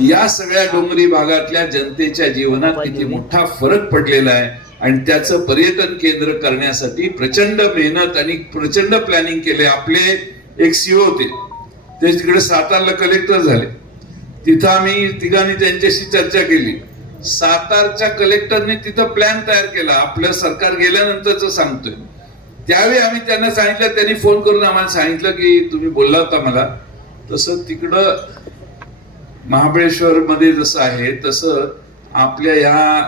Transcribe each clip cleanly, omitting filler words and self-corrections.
या सगळ्या डोंगरी भागातल्या जनतेच्या जीवनात किती मोठा फरक पडलेला आहे आणि त्याचं पर्यटन केंद्र करण्यासाठी प्रचंड मेहनत आणि प्रचंड प्लॅनिंग केले. आपले एक सीओ होते, ते तिकडे सातारला कलेक्टर झाले. तिथं आम्ही तिघांनी त्यांच्याशी चर्चा केली. सातारच्या कलेक्टरने तिथं प्लॅन तयार केला, आपलं सरकार गेल्यानंतरच सांगतोय. त्यावेळी आम्ही त्यांना सांगितलं, त्यांनी फोन करून आम्हाला सांगितलं की तुम्ही बोलला होता मला तसं तिकडं महाबळेश्वर मध्ये जसं आहे तसं आपल्या या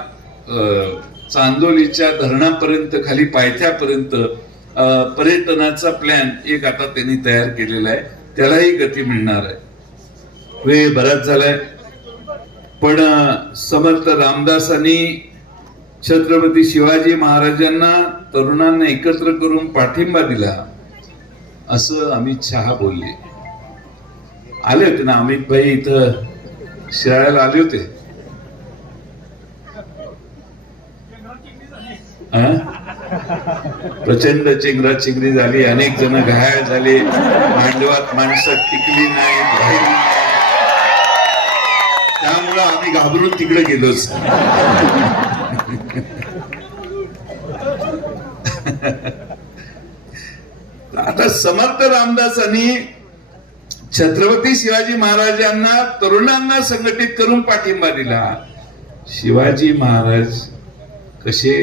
चांदोलीच्या धरणापर्यंत खाली पायथ्यापर्यंत पर्यटनाचा प्लॅन एक आता त्यांनी तयार केलेला आहे. त्यालाही गती मिळणार आहे. वेळ बराच झालाय, पण समर्थ रामदासांनी छत्रपती शिवाजी महाराजांना तरुणांना एकत्र करून पाठिंबा दिला असं अमित शहा बोलले. आले होते ना अमित भाई, इथं शिराळ्याला आले होते. प्रचंड चेंगराचेंगरी झाली, अनेक जण घायल झाले, मांडवात माणसं टिकली नाही. त्यामुळं आम्ही घाबरून तिकडे गेलोच. आता समर्थ रामदासांनी छत्रपती शिवाजी महाराजांना तरुणांना संघटित करून पाठिंबा दिला. शिवाजी महाराज कसे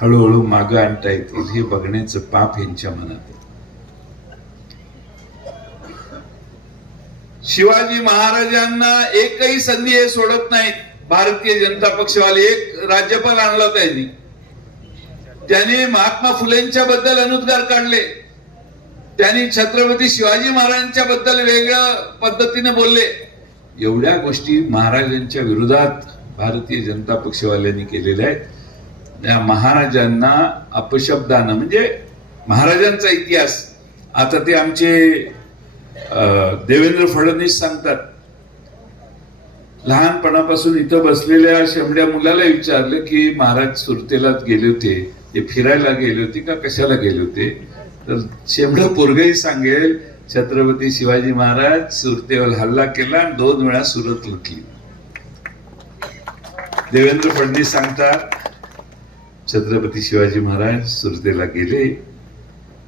हळूहळू मागे आणता येतील हे बघण्याचं पाप यांच्या मनात. शिवाजी महाराजांना एकही संधी हे सोडत नाहीत. भारतीय जनता पक्षवाले एक राज्यपाल आणला त्यांनी, त्याने महात्मा फुलेंच्या बद्दल अनुद्गार काढले. त्यांनी छत्रपती शिवाजी महाराजांच्या बद्दल वेगळ्या पद्धतीने बोलले. एवढ्या गोष्टी महाराजांच्या विरोधात भारतीय जनता पक्षवाल्यांनी केलेल्या आहेत. त्या महाराजांना अपशब्दानं, म्हणजे महाराजांचा इतिहास आता ते आमचे देवेंद्र फडणवीस सांगतात. लहानपणापासून इथं बसलेल्या शेमड्या मुलाला विचारलं की महाराज सुरतेला गेले होते, ते फिरायला गेले होते का कशाला गेले होते, तर शेमडं पोरगही सांगेल छत्रपती शिवाजी महाराज सुरतेवर हल्ला केला आणि 2 वेळा सुरत लुटली. देवेंद्र फडणवीस सांगतात छत्रपती शिवाजी महाराज सुरतेला गेले,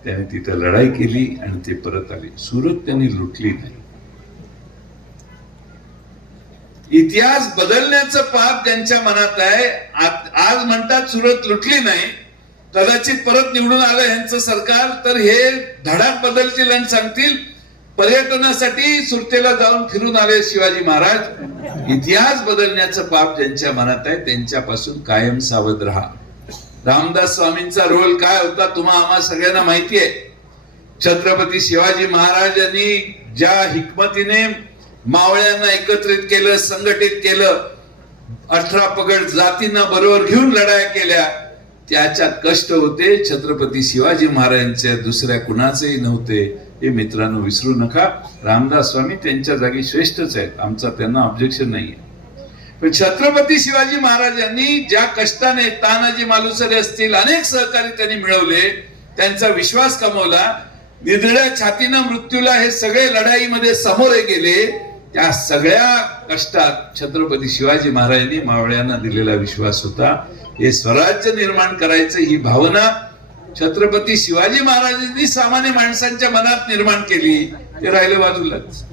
त्याने तिथं लढाई केली आणि ते परत आले. सुरत त्यांनी लुटली नाही. इतिहास बदलण्याचं पाप त्यांच्या मनात आहे. आज म्हणतात सुरत लुटली नाही, कदाचित परत निवडून आलं यांचं सरकार तर हे धडाक बदलतील आणि सांगतील पर्यटनासाठी सुरतेला जाऊन फिरून आले शिवाजी महाराज. इतिहास बदलण्याचं पाप ज्यांच्या मनात आहे त्यांच्यापासून कायम सावध राहा. रामदास स्वामींचा रोल काय होता तुम्हा आम्हा सगळ्यांना माहिती आहे. छत्रपती शिवाजी महाराजांनी ज्या हिकमतीने मावळ्यांना एकत्रित केलं, संघटित केलं, 18 पगड जातींना बरोबर घेऊन लढाया केल्या, त्याच्यात कष्ट होते छत्रपती शिवाजी महाराजांचे, दुसऱ्या कुणाचेही नव्हते. हे मित्रांनो विसरू नका. रामदास स्वामी त्यांच्या जागी श्रेष्ठच आहेत, आमचा त्यांना ऑब्जेक्शन नाहीये. पण छत्रपती शिवाजी महाराजांनी ज्या कष्टाने, तानाजी मालुसरे असतील, अनेक सहकारी त्यांनी मिळवले, त्यांचा विश्वास कमवला, निधड्या छातीनं मृत्यूला हे सगळे लढाईमध्ये सामोरे गेले. त्या सगळ्या कष्टात छत्रपती शिवाजी महाराजांनी मावळ्यांना दिलेला विश्वास होता. हे स्वराज्य निर्माण करायचं ही भावना छत्रपती शिवाजी महाराजांनी सामान्य माणसांच्या मनात निर्माण केली. ते राहिलं बाजूलाच.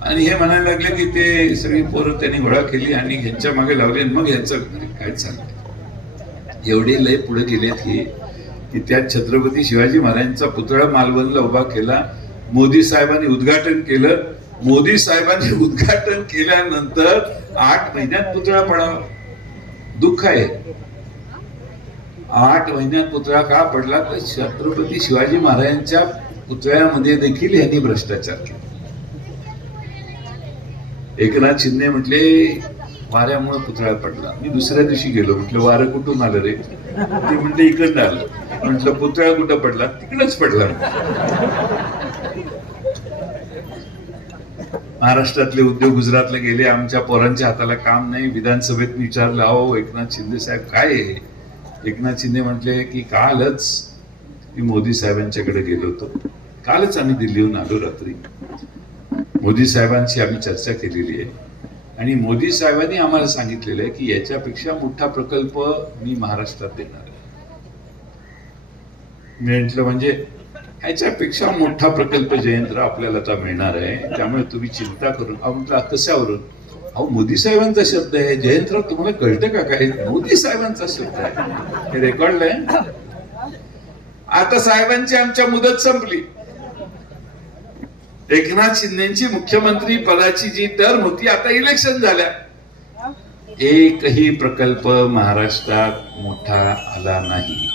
आणि हे म्हणायला लागले की ते सगळी पोरं त्यांनी गोळा केली आणि ह्यांच्या मागे लावले, मग ह्यांचं काय चाललं. एवढे लय पुढे गेलेत हे की त्यात छत्रपती शिवाजी महाराजांचा पुतळा मालवणला उभा केला. मोदी साहेबांनी उद्घाटन केलं. मोदी साहेबांनी उद्घाटन केल्यानंतर 8 महिन्यात पुतळा पडावा. दुःख आहे. 8 महिन्यात पुतळा का पडला तर छत्रपती शिवाजी महाराजांच्या पुतळ्यामध्ये देखील यांनी भ्रष्टाचार केला. एकनाथ शिंदे म्हटले वाऱ्यामुळे पुतळा पडला. मी दुसऱ्या दिवशी गेलो, म्हटलं वारं कुठून आलं रे? ते म्हटलं इकडनं आलं. म्हटलं पुतळा कुठं पडला? तिकडच पडला. महाराष्ट्रातले उद्योग गुजरातला गेले, आमच्या पोरांच्या हाताला काम नाही. विधानसभेत विचारलं, अहो एकनाथ शिंदे साहेब काय आहे? एकनाथ शिंदे म्हटले की कालच मी मोदी साहेबांच्याकडे गेलो होतो, कालच आम्ही दिल्लीहून आलो रात्री. मोदी साहेबांशी आम्ही चर्चा केलेली आहे. आणि मोदी साहेबांनी आम्हाला सांगितलेलं आहे की याच्यापेक्षा मोठा प्रकल्प मी महाराष्ट्रात देणार आहे. मी म्हटलं म्हणजे ह्याच्यापेक्षा मोठा प्रकल्प जयंतराव आपल्याला आता मिळणार आहे, त्यामुळे तुम्ही चिंता करून. म्हटलं कशावरून? अहो मोदी साहेबांचा शब्द आहे. जयंतराव तुम्हाला कळतं का काय? मोदी साहेबांचा शब्द आहे, हे रेकॉर्ड आहे. आता साहेबांची आमच्या मुदत संपली. एकनाथ शिंदेची मुख्यमंत्री पदाची जी टर्म होती, आता इलेक्शन झाल्या. एकही प्रकल्प महाराष्ट्रात मोठा आला नाही.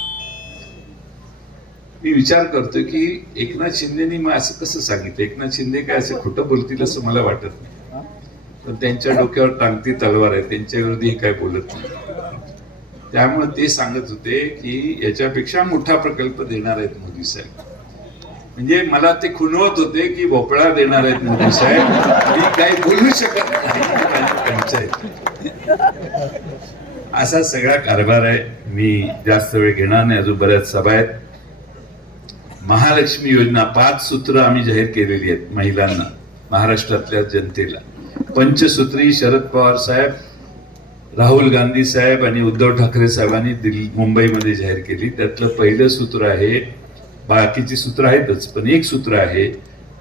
मी विचार करतोय की एकनाथ शिंदेनी मग असं कसं सांगितलं. एकनाथ शिंदे काय असं खोटं बोलतील असं मला वाटत नाही, पण त्यांच्या डोक्यावर टांगती तलवार आहे, त्यांच्या विरोधी हे काय बोलत नाही. त्यामुळे ते सांगत होते की याच्यापेक्षा मोठा प्रकल्प देणार आहेत मोदी साहेब. म्हणजे मला ते खुणवत होते की भोपळा देणार आहेत मोदी साहेब. मी काही बोलू शकत नाही. असा सगळा कारभार आहे. मी जास्त वेळ घेणार नाही, अजून बऱ्याच सभा आहेत. महालक्ष्मी योजना 5 सूत्र आम्ही जाहीर केलेली आहेत महिलांना, महाराष्ट्रातल्या जनतेला. पंचसूत्री शरद पवार साहेब, राहुल गांधी साहेब आणि उद्धव ठाकरे साहेबांनी मुंबईमध्ये जाहीर केली. त्यातलं पहिलं सूत्र आहे, बाकीची सूत्र आहेतच, पण एक सूत्र आहे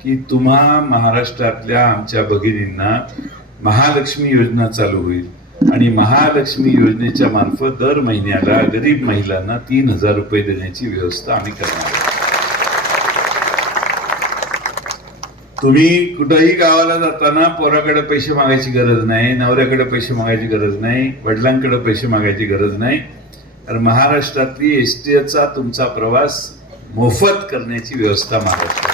की तुम्हा महाराष्ट्रातल्या आमच्या भगिनींना महालक्ष्मी योजना चालू होईल आणि महालक्ष्मी योजनेच्या मार्फत दर महिन्याला गरीब महिलांना 3,000 रुपये देण्याची व्यवस्था आम्ही करणार आहोत. तुम्ही कुठेही गावाला जाताना पोराकडे पैसे मागायची गरज नाही, नवऱ्याकडे पैसे मागायची गरज नाही, वडिलांकडे पैसे मागायची गरज नाही. तर महाराष्ट्रातली एसटीचा तुमचा प्रवास मोफत करण्याची व्यवस्था महाराष्ट्रात.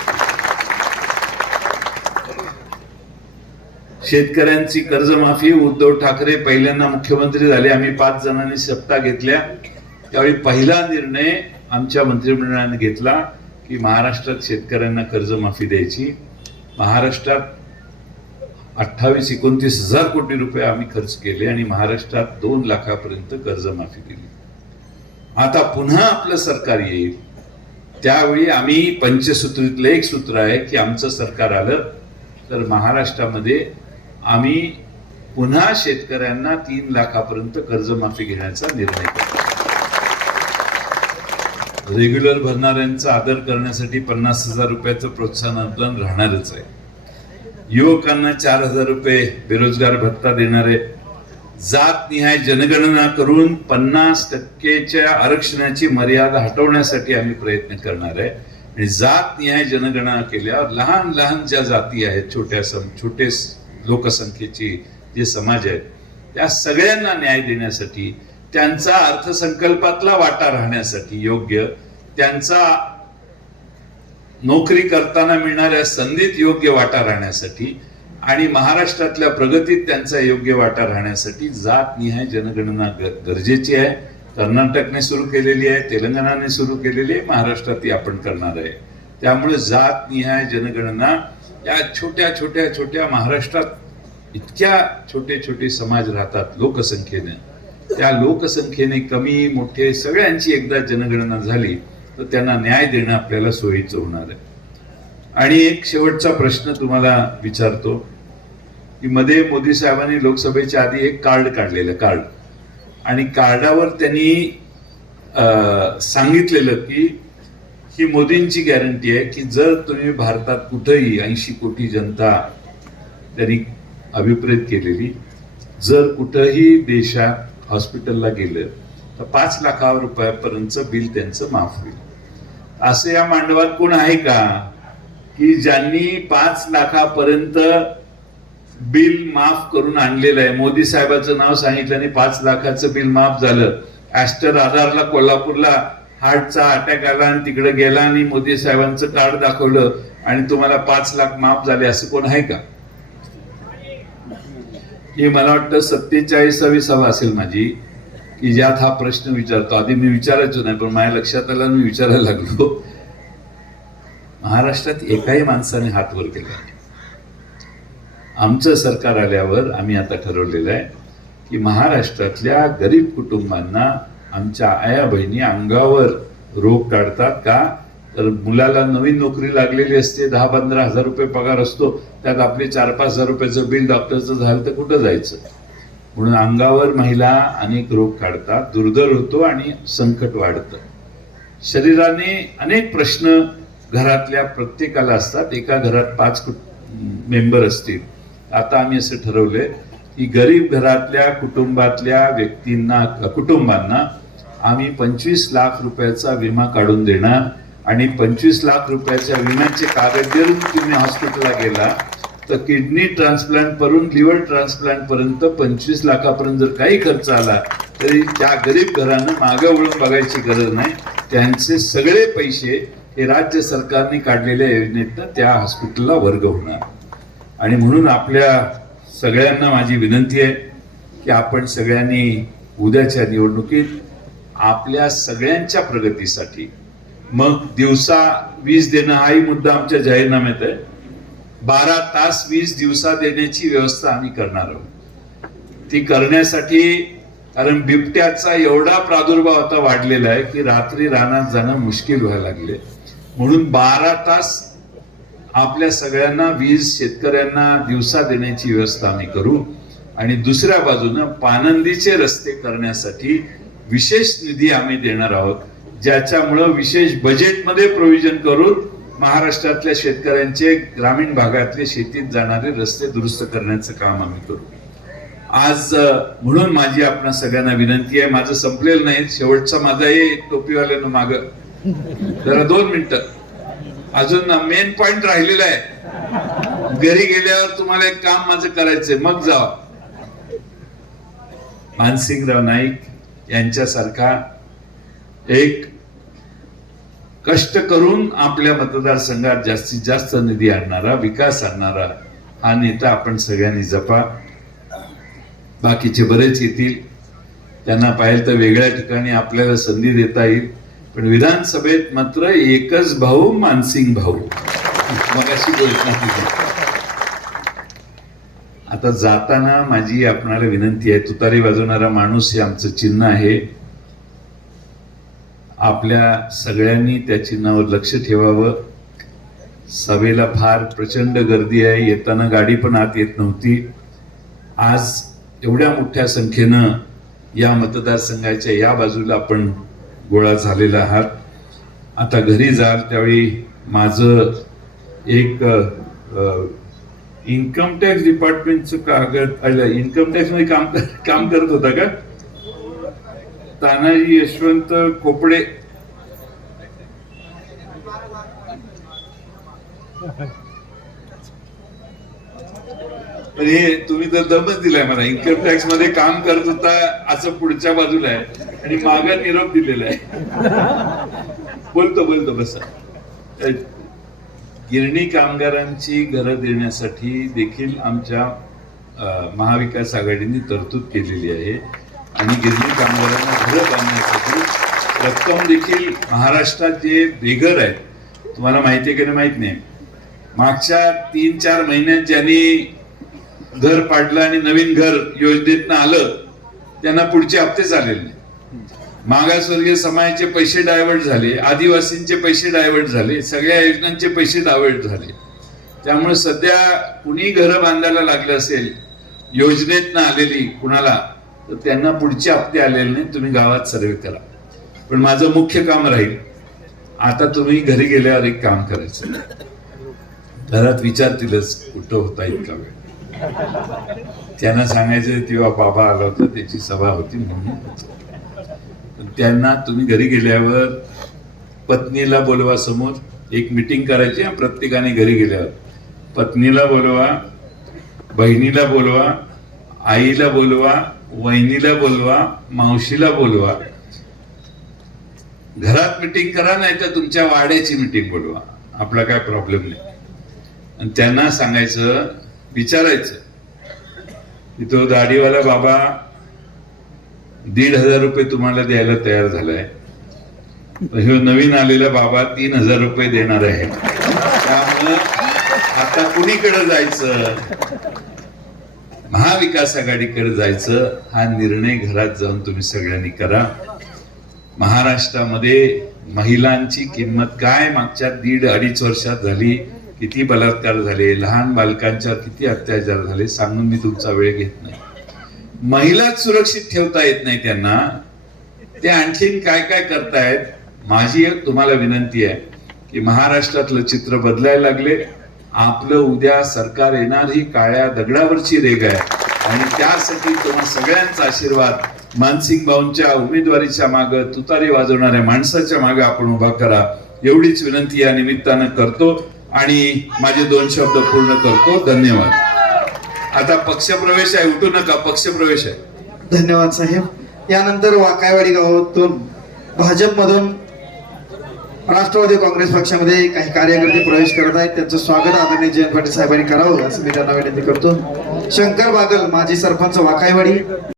शेतकऱ्यांची कर्जमाफी. उद्धव ठाकरे पहिल्यांदा मुख्यमंत्री झाले, आम्ही 5 जणांनी सत्ता घेतल्या, त्यावेळी पहिला निर्णय आमच्या मंत्रिमंडळाने घेतला की महाराष्ट्रात शेतकऱ्यांना कर्जमाफी द्यायची. महाराष्ट्रात 28-29 हजार कोटी रुपये आम्ही खर्च केले आणि महाराष्ट्रात 2 लाखापर्यंत कर्जमाफी दिली. आता पुन्हा आपलं सरकार येईल, त्यावेळी आम्ही पंचसूत्रीतलं एक सूत्र आहे की आमचं सरकार आलं तर महाराष्ट्रामध्ये आम्ही पुन्हा शेतकऱ्यांना 3 लाखापर्यंत कर्जमाफी घेण्याचा निर्णय करतो. रेग्युलर भरणाऱ्यांचा आदर करण्यासाठी 50,000 रुपयाचं प्रोत्साहन अनुदान राहणारच आहे. युवकांना 4,000 रुपये बेरोजगार भत्ता देणारे. जातनिहाय जनगणना करून 50% आरक्षणाची मर्यादा हटवण्यासाठी आम्ही प्रयत्न करणार आहे. आणि जातनिहाय जनगणना केल्यावर लहान लहान ज्या जाती आहेत, छोटे लोकसंख्येची जे समाज आहेत, त्या सगळ्यांना न्याय देण्यासाठी, त्यांचा अर्थसंकल्पातला वाटा राहण्यासाठी योग्य, त्यांचा नोकरी करताना मिळणाऱ्या संधीत योग्य वाटा राहण्यासाठी आणि महाराष्ट्रातल्या प्रगतीत त्यांचा योग्य वाटा राहण्यासाठी जातनिहाय जनगणना गरजेची आहे. कर्नाटकने सुरू केलेली आहे, तेलंगणाने सुरू केलेली आहे, महाराष्ट्रात आपण करणार आहे. त्यामुळे जातनिहाय जनगणना या छोट्या महाराष्ट्रात इतक्या छोटे समाज राहतात लोकसंख्येने, त्या लोकसंख्येने कमी मोठे सगळ्यांची एकदा जनगणना झाली तर त्यांना न्याय देणं आपल्याला सोयीचं होणार आहे. आणि एक शेवटचा प्रश्न तुम्हाला विचारतो की मध्ये मोदी साहेबांनी लोकसभेच्या आधी एक कार्ड काढलेलं कार्ड, आणि कार्डावर त्यांनी सांगितलेलं की ही मोदींची गॅरंटी आहे की जर तुम्ही भारतात कुठेही 80 कोटी जनता त्यांनी अभिप्रेत केलेली, जर कुठेही देशात हॉस्पिटलला गेलं तर 5 लाखापर्यंतचं बिल त्यांचं माफ होईल. असं या मांडवात कोण आहे का की ज्यांनी 5 लाखापर्यंत बिल माफ करून आणलेलं आहे? मोदी साहेबांचं नाव सांगितलं आणि 5 लाखाचं बिल माफ झालं. ॲस्टर आधारला कोल्हापूरला हार्टचा अटॅक आला आणि तिकडे गेला आणि मोदी साहेबांचं कार्ड दाखवलं आणि तुम्हाला 5 लाख माफ झाले, असं कोण आहे का? ही मला वाटतं 47वी सभा असेल माझी की ज्यात हा प्रश्न विचारतो. आधी मी विचारायचो नाही, पण माझ्या लक्षात आला, मी विचारायला लागलो. महाराष्ट्रात एकाही माणसाने हात वर केला नाही. आमचं सरकार आल्यावर आम्ही आता ठरवलेलं आहे की महाराष्ट्रातल्या गरीब कुटुंबांना आमच्या आया बहिणी अंगावर रोग काढतात का, तर मुलाला नवीन नोकरी लागलेली असते, 10-15 हजार रुपये पगार असतो, त्यात आपले 4-5 हजार रुपयाचं बिल डॉक्टरचं झालं तर कुठं जायचं. म्हणून अंगावर महिला अनेक रोग काढतात, दुर्धर होतो आणि संकट वाढतं. शरीराने अनेक प्रश्न घरातल्या प्रत्येकाला असतात. एका घरात 5 मेंबर असतील. आता आम्ही असं ठरवलंय की गरीब घरातल्या कुटुंबांना आम्ही 25 लाख रुपयाचा विमा काढून देणार आणि 25 लाख रुपयाच्या विम्याचे कागद देऊन तुम्ही हॉस्पिटलला गेला तर किडनी ट्रान्सप्लांट पासून लिव्हर ट्रान्सप्लांट पर्यंत 25 लाखापर्यंत जर काही खर्च आला तरी त्या गरीब घरानं मागे वळून बघायची गरज नाही. त्यांचे सगळे पैसे हे राज्य सरकारने काढलेल्या योजनेतनं त्या हॉस्पिटलला वर्ग होणार. आणि म्हणून आपल्या सगळ्यांना माझी विनंती आहे की आपण सगळ्यांनी उद्याच्या निवडणुकीत आपल्या सगळ्यांच्या प्रगतीसाठी, मग दिवसा वीज देणं हाही मुद्दा आमच्या जाहीरनाम्यात आहे, 12 तास वीज दिवसा देण्याची व्यवस्था आम्ही करणार आहोत. ती करण्यासाठी, कारण बिबट्याचा एवढा प्रादुर्भाव आता वाढलेला आहे की रात्री रानात जाणं मुश्किल व्हायला लागले. म्हणून 12 तास आपल्या सगळ्यांना वीज शेतकऱ्यांना दिवसा देण्याची व्यवस्था आम्ही करू. आणि दुसऱ्या बाजूनं पानंदीचे रस्ते करण्यासाठी विशेष निधी आम्ही देणार आहोत, ज्याच्यामुळं विशेष बजेटमध्ये प्रोव्हिजन करून महाराष्ट्रातल्या शेतकऱ्यांचे, ग्रामीण भागातले शेतीत जाणारे रस्ते दुरुस्त करण्याचं काम आम्ही करू. आज म्हणून माझी आपणा सगळ्यांना विनंती आहे, माझं संपलेलं नाही, शेवटचा माझा टोपीवाल्यानं माग जरा 2 मिनिटं अजून मेन पॉइंट राहिलेला आहे. घरी गेल्यावर तुम्हाला एक काम माझं करायचंय, मग जावा. मानसिंगराव नाईक यांच्यासारखा एक कष्ट करून आपल्या मतदारसंघात जास्तीत जास्त निधी आणणारा, विकास आणणारा हा नेता आपण सगळ्यांनी जपा. बाकीचे बरेच येतील, त्यांना पाहिलं तर वेगळ्या ठिकाणी आपल्याला संधी देता येईल, पण विधानसभेत मात्र एकच भाऊ, मानसिंग भाऊ. मग अशी घोषणा केली. आता जाताना माझी आपणाला विनंती आहे, तुतारी वाजवणारा माणूस हे आमचं चिन्ह आहे. आपल्या सगळ्यांनी त्या चिन्हावर लक्ष ठेवावं. सभेला फार प्रचंड गर्दी आहे, येताना गाडी पण आत येत नव्हती. आज एवढ्या मोठ्या संख्येनं या मतदारसंघाच्या या बाजूला आपण गोळा झालेला आहात. आता घरी जाल त्यावेळी माझं एक इन्कम टॅक्स डिपार्टमेंटचं कागद, इन्कम टॅक्स मध्ये काम करत होता का तानाजी यशवंत कोपडे, हे तुम्ही तर दमच दिलाय मला. इन्कम टॅक्स मध्ये काम करत होता असं पुढच्या बाजूला आहे आणि मागा निरोप दिलेला आहे. बोलतो बसा. गिरणी कामगारांची घरं देण्यासाठी देखील आमच्या महाविकास आघाडीने तरतूद केलेली आहे आणि गिरणी कामगारांना घरं बांधण्यासाठी रक्कम देखील महाराष्ट्रात जे बेघर आहेत, तुम्हाला माहिती आहे की नाही माहित नाही, मागच्या 3-4 महिन्यात ज्यांनी घर पाडलं आणि नवीन घर योजनेतनं आलं त्यांना पुढचे हप्तेच आलेले नाही. मागासवर्गीय समाजाचे पैसे डायव्हर्ट झाले, आदिवासींचे पैसे डायव्हर्ट झाले, सगळ्या योजनांचे पैसे डायव्हर्ट झाले. त्यामुळे सध्या कुणी घरं बांधायला लागलं असेल योजनेतनं आलेली कुणाला, तर त्यांना पुढचे हप्ते आलेले नाही. तुम्ही गावात सर्वे करा. पण माझं मुख्य काम राहील, आता तुम्ही घरी गेल्यावर एक काम करायचं, घरात विचारतीलच कुठं होता इतका वेळ, त्यांना सांगायचं तेव्हा बाबा आला होता, त्याची सभा होती म्हणून. त्यांना तुम्ही घरी गेल्यावर पत्नीला बोलवा, समोर एक मीटिंग करायची. प्रत्येकाने घरी गेल्यावर पत्नीला बोलवा, बहिणीला बोलवा, आईला बोलवा, वहिनीला बोलवा, मावशीला बोलवा. घरात मीटिंग करा, नाही तर तुमच्या वाड्याची मीटिंग बोलवा, आपला काय प्रॉब्लेम नाही. आणि त्यांना सांगायचं, विचारायचं की तो दाढीवाला बाबा 1,500 रुपये तुम्हाला द्यायला तयार झालाय, हे नवीन आलेला बाबा 3,000 रुपये देणार आहे. त्यामुळं आता कुणीकडे जायचं, महाविकास आघाडीकडे जायचं, हा निर्णय घरात जाऊन तुम्ही सगळ्यांनी करा. महाराष्ट्रामध्ये महिलांची किंमत काय मागच्या 1.5-2.5 वर्षात झाली, किती बलात्कार झाले, लहान बालकांच्या किती अत्याचार झाले, सांगून मी तुमचा वेळ घेत नाही. महिलाच सुरक्षित ठेवता येत नाही त्यांना, ते आणखीन काय काय करतायत. माझी एक तुम्हाला विनंती आहे की महाराष्ट्रातलं चित्र बदलायला लागले. आपलं उद्या सरकार येणार ही काळ्या दगडावरची रेग आहे आणि त्यासाठी तुम्हा सगळ्यांचा आशीर्वाद मानसिंग भाऊंच्या उमेदवारीच्या मागे तुतारी वाजवणाऱ्या माणसाच्या मागे आपण उभा करा, एवढीच विनंती या निमित्तानं करतो आणि माझे 2 शब्द पूर्ण करतो. धन्यवाद. आता पक्षप्रवेश आहे, उठू नका, पक्षप्रवेश आहे. धन्यवाद साहेब. यानंतर वाकायवाडी गावातून भाजपमधून राष्ट्रवादी काँग्रेस पक्षामध्ये काही कार्यकर्ते प्रवेश करत आहेत. त्यांचं स्वागत आदरणीय जयंत पाटील साहेबांनी करावं असं मी त्यांना विनंती करतो. शंकर बागल, माजी सरपंच वाकायवाडी.